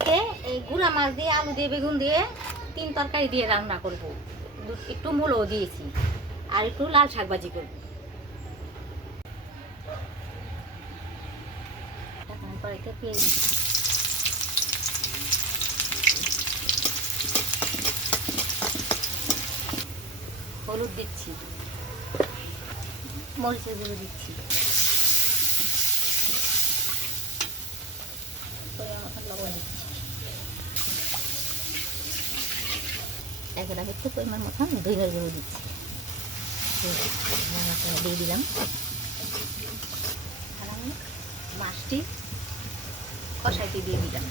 আজকে এই গুঁড়া মাছ দিয়ে, আলু দিয়ে, বেগুন দিয়ে তিন তরকারি দিয়ে রান্না করব। একটু মূলও দিয়েছি আর একটু লাল শাক ভাজি করব হলুদ দিচ্ছি। মরিচের গুঁড়ো দিচ্ছি পরিমাণ মতো লবণ দিচ্ছি এখন একটু পরিমাণ মতন দইয়ের গুঁড়ো দিচ্ছি। দিয়ে দিলাম। মাছটি কষাইতে দিয়ে দিলাম।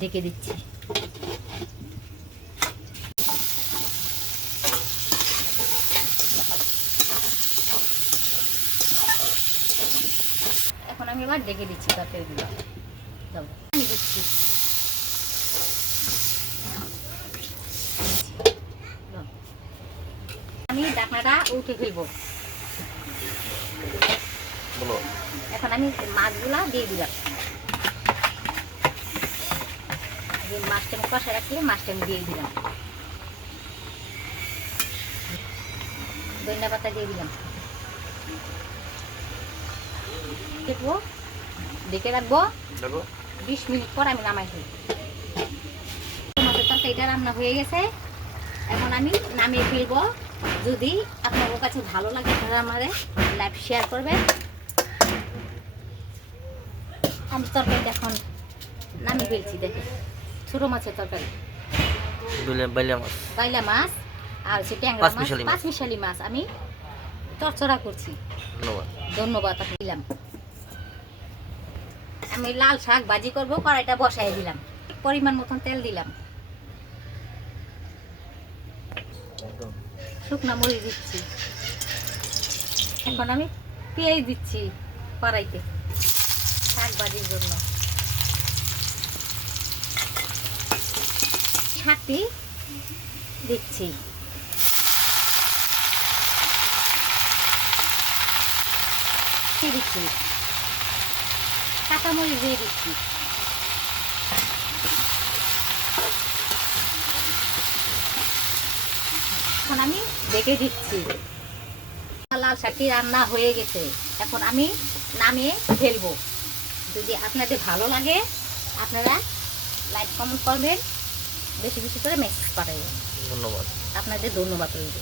ঢেকে দিচ্ছি এখন আমি এবার ডেকে দিচ্ছি দাও আমি দিচ্ছি আমি ডাকনাটা উঠে ফেলব। এখন আমি মাছগুলা দিয়ে দিলাম। মাছটা আমি কষা রাখলে মাছটা আমি দিয়ে দিলাম। ধনিয়া পাতা দিয়ে দিলাম। দেখব। দেখে রাখব। বিশ মিনিট পর আমি নামাই তরকারিটা রান্না হয়ে গেছে। এখন আমি নামিয়ে ফেলব। যদি আপনার কাছে ভালো লাগে আপনারা আমারে লাইভ শেয়ার করবেন। আমি তরকারিটা এখন নামিয়ে ফেলছি দেখে ছোটো মাছের তরকারি। বাইলে মাছ। আর হচ্ছে ট্যাংরা মাছ। পাঁচমিশালি মাছ। পাঁচ মিশালি মাছ। আমি চরচড়া করছি। ধন্যবাদ। ধন্যবাদ দিলাম। আমি লাল শাক ভাজি করব কড়াইটা বসাই দিলাম। পরিমাণ মতন তেল দিলাম। শুকনা মরিচ দিচ্ছি। এখন আমি পেঁয়াজ দিচ্ছি কড়াইতে শাক ভাজির জন্য। শাকটি দিচ্ছি। দিচ্ছি। কাঁচামরিচ দিয়ে দিচ্ছি। এখন আমি দেখে দিচ্ছি। লাল শাকটি রান্না হয়ে গেছে। এখন আমি নামিয়ে ফেলব। যদি আপনাদের ভালো লাগে আপনারা লাইক কমেন্ট করবেন। বেশি বেশি করে মেসেজ পাঠাবেন। ধন্যবাদ। আপনাদের ধন্যবাদ রইল।